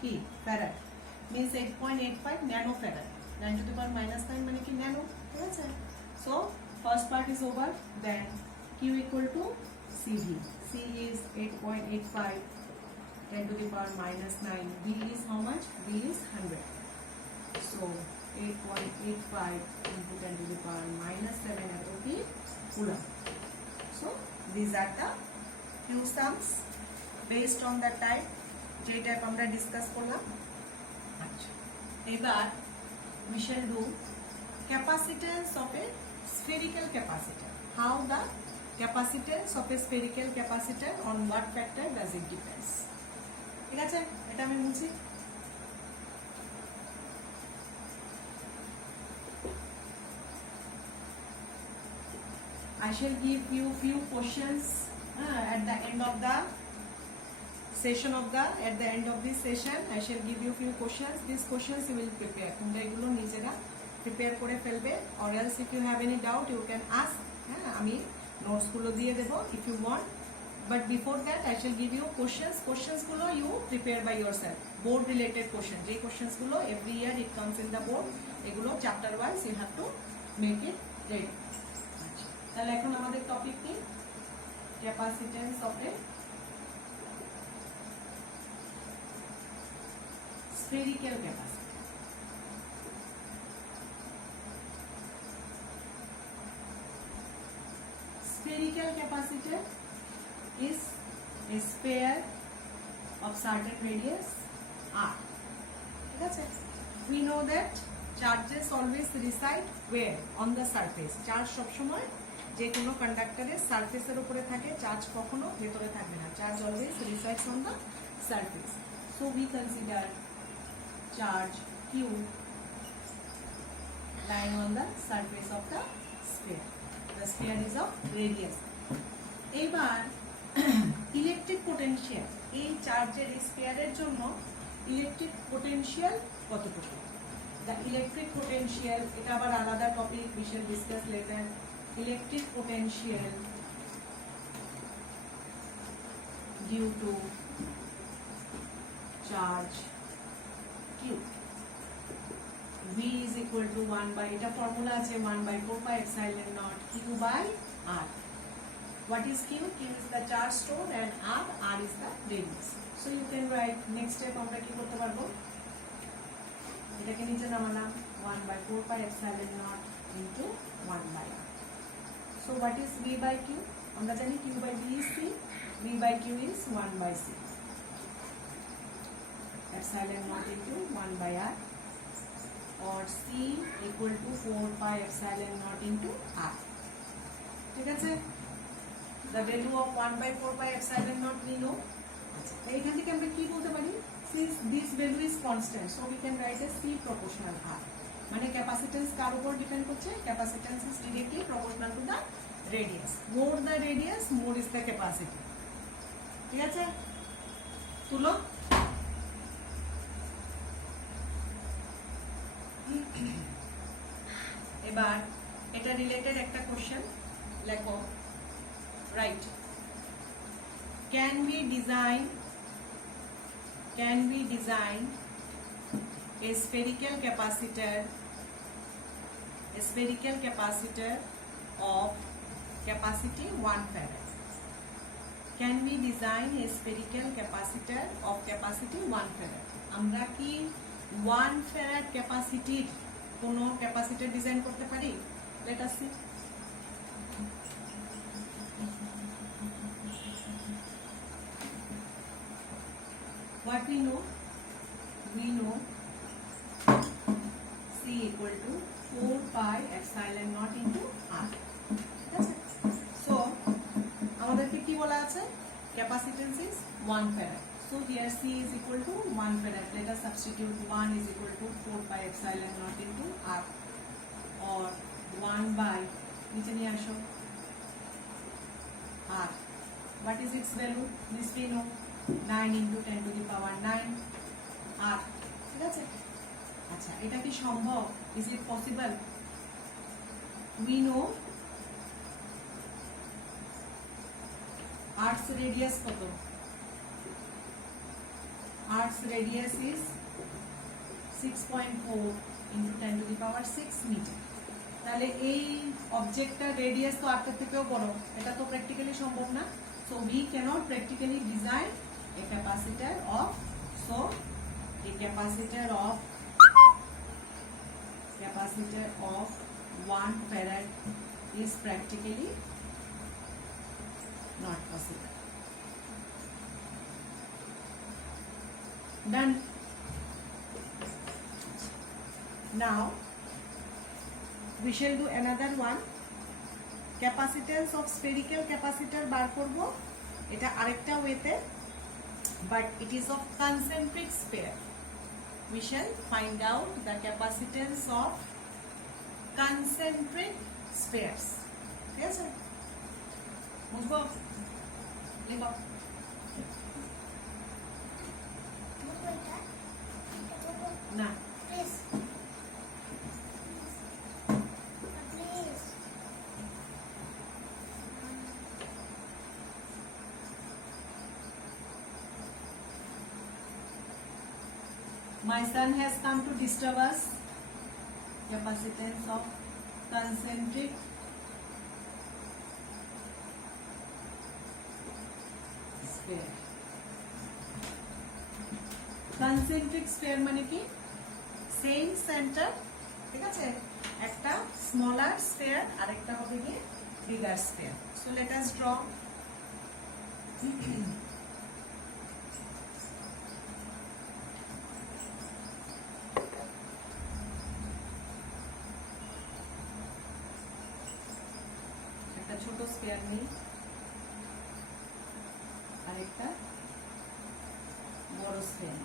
কি farad means 8.85 nano farad 9 to the power minus 9 মানে কি ন্যানো ঠিক আছে so first part is over then q equal to cv c is 8.85 10 to the power minus 9 v is how much v is 100 so 8.85 into 10 to the power minus 7 at the coulomb so these are the few sums based on the type যে টাইপ আমরা ডিসকাস করলাম আচ্ছা এবার we shall do capacitance of a spherical capacitor how the capacitance of a spherical capacitor on what factor does it depends ঠিক আছে এটা আমি মুছি I shall give you few questions at the end of the session of the at the end of this session I shall give you few questions these questions you will prepare তোমরা এগুলো নিজেরা প্রিপেয়ার করে ফেলবে or else if you have any doubt you can ask হ্যাঁ আমি নোটস গুলো দিয়ে দেব if you want but before that I shall give you questions গুলো you prepare by yourself board related question যে questions গুলো every year it comes in the board এগুলো chapter wise you have to make it ready আচ্ছা তাহলে এখন আমাদের টপিক কি capacitance of a spherical capacitor spherical capacitor is a sphere of certain radius r ঠিক আছে we know that charges always reside where on the surface charge সব সময় যে কোনো কন্ডাক্টরের সারফেসের উপরে থাকে চার্জ কখনো ভেতরে থাকবে না charge always resides on the surface so we consider charge q lying on the surface of the sphere. The sphere is of radius. এবার ইলেকট্রিক পোটেনশিয়াল এই চার্জের স্ফিয়ারের জন্য ইলেকট্রিক পোটেনশিয়াল কতটুকু the electric potential এটা আবার আলাদা topic we shall discuss later electric potential due to charge q v is equal to 1 by এটা ফর্মুলা আছে 1 by 4 pi epsilon naught q by r what is q q is the charge stored and r is the radius so you can write next step আমরা কি করতে পারবো এটাকে নিচে নামালাম 1 by 4 pi epsilon naught into 1 by r so what is v by q আমরা জানি q by v is c v by q is 1 by c epsilon naught into 1 by r or c equal to 4 pi epsilon naught into r ঠিক আছে the value of 1 by 4 pi epsilon naught we know এইখান থেকে আমরা কি বলতে পারি since this value is constant so we can write as c proportional r মানে ক্যাপাসিট্যান্স কার উপর ডিপেন্ড করছে capacitance is directly proportional to the radius more the radius more is the capacity ঠিক আছে তুলো এবার এটা রিলেটেড একটা কোশ্চেন লেখো right can we design a spherical capacitor of capacity 1 farad can we design a spherical capacitor of capacity 1 farad আমরা কি 1 farad capacity কোনো ক্যাপাসিটর ডিজাইন করতে পারি let us see what we know c equal to 4 pi epsilon naught into r ঠিক আছে so আমাদেরকে কি বলা আছে capacitance is 1 farad so here c is equal to 1 farad let us substitute 1 is equal to 4 pi epsilon naught into r or 1 by নিচে নিয়ে আসো r what is its value this we know 9 into 10 to the power 9 r ঠিক আছে আচ্ছা এটা কি সম্ভব is it possible we know arc's radius কত Earth's radius is 6.4 into 10 to the power 6 meter. তাহলে এই অবজেক্টটার রেডিয়াস তো আর্থের থেকেও বড়, এটা তো প্র্যাকটিক্যালি সম্ভব না। So we cannot practically design a capacitor of, so a capacitor of 1 farad is practically not possible. Done. Now we shall do another one. Capacitance of spherical capacitor বার করব, এটা আরেকটা ওয়েতে, but it is of concentric sphere. We shall find out the capacitance of concentric spheres. Yes, sir. বুঝবো? লিখো। না। My son has come to disturb us. Capacitance of concentric sphere. Concentric sphere মানে কি? Same center, ঠিক আছে? একটা smaller sphere আর একটা হবে কি bigger sphere. So let us draw. ছোট স্ফিয়ার নেই, আরেকটা বড় স্ফিয়ার।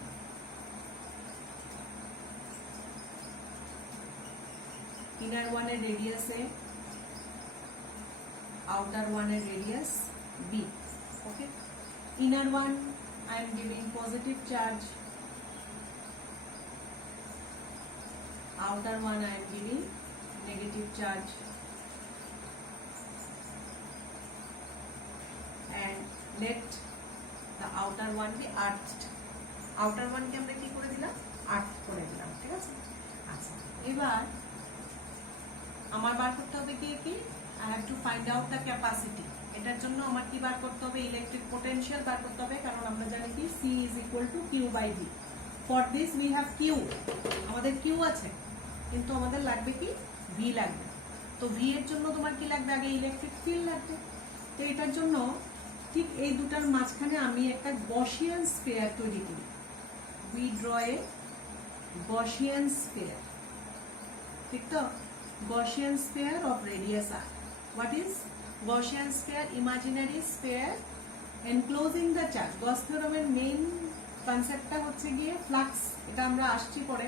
ইনার ওয়ানের রেডিয়াস এ, আউটার ওয়ানের radius b. Okay, inner one I am giving positive charge, outer one I am giving negative charge. And let the outer one be earthed. Outer one কে আমরা কি করে দিলাম? earth করে দিলাম, ঠিক আছে? আচ্ছা, এবার আমার বার করতে হবে কি I have to find out the capacity. এটার জন্য আমার কি বার করতে হবে? ইলেকট্রিক পোটেনশিয়াল বার করতে হবে, কারণ আমরা জানি কি C is equal to Q by V. For this we have Q. আমাদের Q আছে, কিন্তু আমাদের লাগবে কি V লাগবে। তো V এর জন্য তোমার কি লাগবে? আগে ইলেকট্রিক ফিল্ড লাগবে। তো এটার জন্য ঠিক এই দুটার মাঝখানে আমি একটা গসিয়ান স্ফিয়ার তৈরি করি। We draw a Gaussian sphere, ঠিক তো? Gaussian sphere of radius R. What is Gaussian sphere? Imaginary sphere enclosing the charge. Gauss থিওরামের মেইন কনসেপ্টটা হচ্ছে গিয়ে ফ্লাক্স, এটা আমরা আসছি পরে।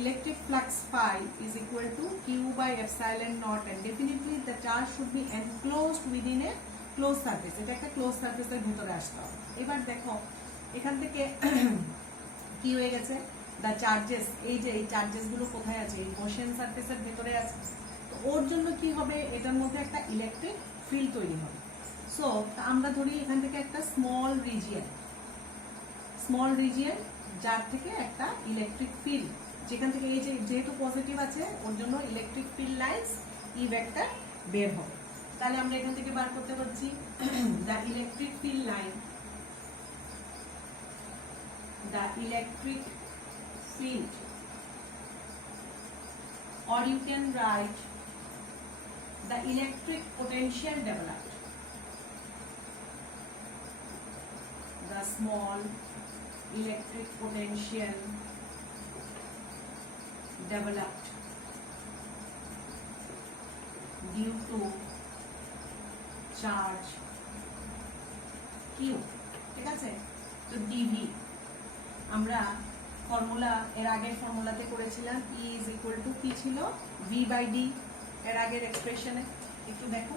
Electric flux phi is equal to Q by epsilon naught, and definitely the charge should be enclosed within a close surface. এটা একটা ক্লোজ সারফেসের ভিতরে আসতে হবে। এবার দেখো এখান থেকে কি হয়ে গেছে? দ্য চার্জেস, এই যে এই চার্জেস গুলো কোথায় আছে? এই গসিয়ান সারফেসের ভিতরে আছে। তো ওর জন্য কি হবে? এটার মধ্যে একটা ইলেকট্রিক ফিল্ড তৈরি হবে। সো আমরা ধরি এখান থেকে একটা স্মল রিজিয়ন যার থেকে একটা ইলেকট্রিক ফিল্ড, যেখান থেকে এই যে যেহেতু পজিটিভ আছে ওর জন্য electric field lines E vector বের হবে। তাহলে আমরা এখান থেকে বার করতে পারছি the electric field line, the electric field, or you can write the electric potential developed, the small electric potential developed due to charge Q, ঠিক আছে? তো dV আমরা ফর্মুলা এর আগের ফর্মুলাতে করেছিলাম, E is equal to কি ছিল? V by D। এর আগের এক্সপ্রেশনে একটু দেখো,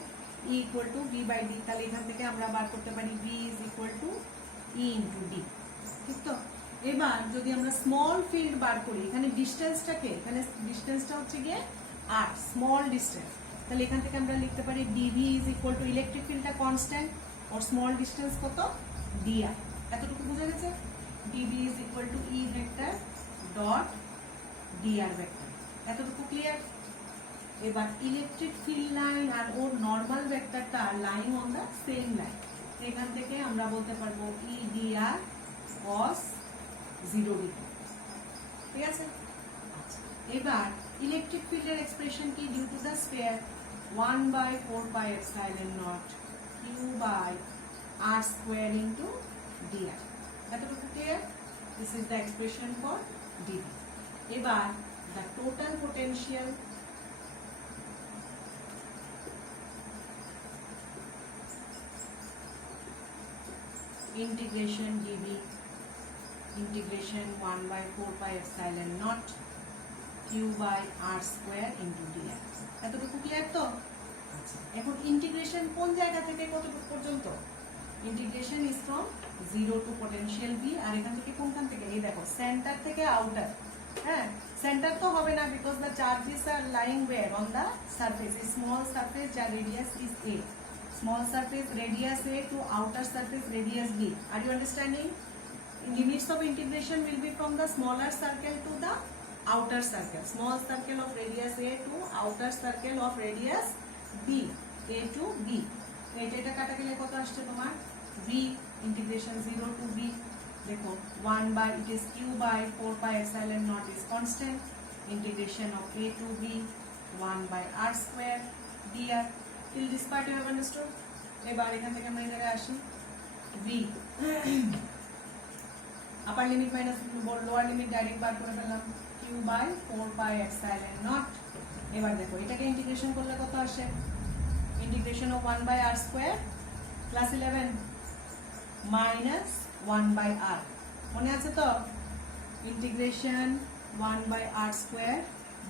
E equal to V by D। তাহলে এখান থেকে আমরা বার করতে পারি V is equal to E into D, ঠিক তো? এবার যদি আমরা স্মল ফিল্ড বার করি, এখানে ডিসটেন্সটাকে, এখানে ডিসটেন্সটা হচ্ছে গিয়ে r, স্মল ডিসটেন্স। তাহলে এখান থেকে আমরা লিখতে পারি dV is equal to electric ফিল্ডটা কনস্ট্যান্ট, আর স্মল ডিসটেন্স কত? dr। এতটুকু বোঝা গেছে? db is equal to E vector dot dr vector. এতটুকু ক্লিয়ার? এবার ইলেকট্রিক ফিল্ড লাইন আর ওর নরমাল ভেক্টরটা line on the same line, এখান থেকে আমরা বলতে পারবো ই dr cos 0 ডিগ্রি। ঠিক আছে? আচ্ছা, এবার ইলেকট্রিক ফিল্ডের এক্সপ্রেশন কি? Due to the sphere 1/4πε0 q by r square into dr। এতটুকু ক্লিয়ার? This is the expression for dv। এবার the total potential integration dv integration 1/4πε0 q by r square into dr। এতটুকু ক্লিয়ার তো? আচ্ছা, এখন ইন্টিগ্রেশন কোন জায়গা থেকে কতটুকু পর্যন্ত? Integration is from 0 to potential v, আর এখান থেকে কোনখান থেকে? এই দেখো, সেন্টার থেকে আউটার। হ্যাঁ, সেন্টার তো হবে না, because the charges are lying where on the surface, small surface যার radius is a, small surface radius a to outer surface radius b. Are you understanding? Limits of integration will be from the smaller circle to the outer circle, small circle of radius a to outer circle of radius b, a to b। এটা কাটা গেলে কত আসছে তোমার? v integration 0 to b। দেখো 1 by it is q by 4πε0 is constant, integration of a to b 1 by r square dr। till this part you have understood? এবার এখান থেকে আমরা এই জায়গায় আসি, v upper limit minus lower limit direct বার করে ফেললাম, q by 4πε0। এবার দেখো এটাকে ইন্টিগ্রেশন করলে কত আসে? Integration of 1 by r square class 11 মাইনাস 1 by r, মনে আছে তো? ইন্টিগ্রেশন 1 by r square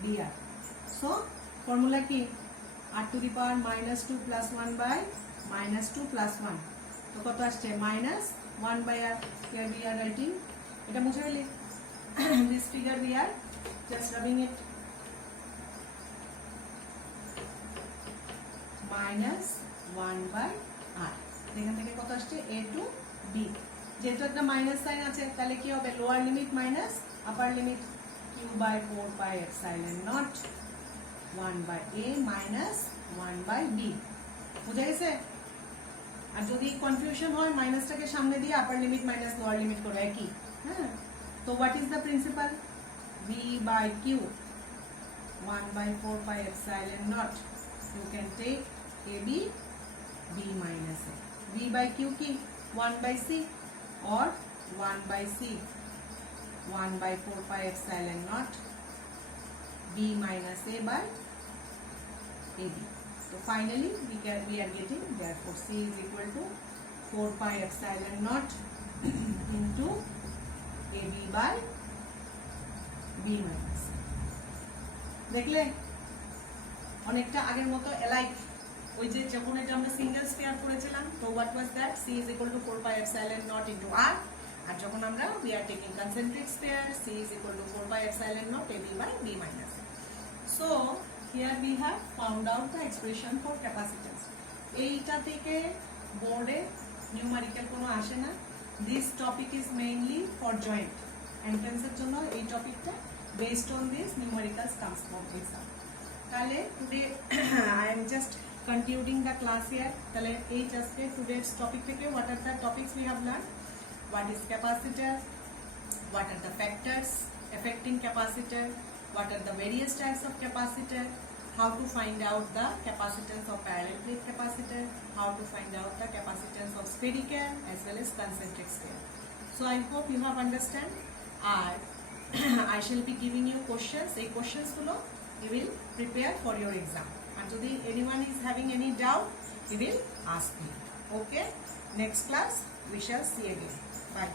dr। So formula কি? r to the power minus 2 plus 1 by minus 2 plus 1, তো কত আসছে? minus 1 by r। here we are writing, এটা মুছে ফেলি, this figure we are just rubbing it, minus 1 by r। এখান থেকে কত আসছে? a to b। যেহেতু একটা মাইনাস সাইন আছে, তাহলে কি হবে? Lower limit minus upper limit, q by 4πε0 1 by a minus 1 by b। বুঝা গেছে? আর যদি কনফিউশন হয়, মাইনাসটাকে সামনে দিয়ে আপার লিমিট মাইনাস লোয়ার লিমিট করে একই। হ্যাঁ, তো what is the principal? v by q 1 by 4πε0, you can take ab b minus a। v by q কি? 1 by c or 1 by c 1 by 4πε0 b minus a by ab। So finally we are getting, therefore c is equal to 4πε0 into ab by b minus a। দেখলে অনেকটা আগের মতো এলাইক, ওই যে যখন এটা আমরা সিঙ্গেল স্ফিয়ার করেছিলাম, তো what was that? c is equal to 4πε0 into r, আর যখন আমরা we are taking concentric sphere, c is equal to 4πε0 ab by b minus a। So here we have found out the expression for capacitance। এইটা থেকে বোর্ডে নিউমেরিক্যাল কোনো আসে না, this topic is mainly for joint এন্ট্রান্সের জন্য। এই টপিকটা based on this numericals comes from exam। তাহলে today I am just concluding the class here। তাহলে এই জাস্ট today's topic থেকে what are the topics we have learned? What is capacitor? What are the factors affecting capacitor? What are the various types of capacitor? How to find out the capacitance of parallel plate capacitor? How to find out the capacitance of spherical as well as concentric sphere? So I hope you have understand, and I shall be giving you questions. এই questions গুলো you will prepare for your exam, and যদি anyone is having any doubt, he will ask me। Okay, next class we shall see again। Bye।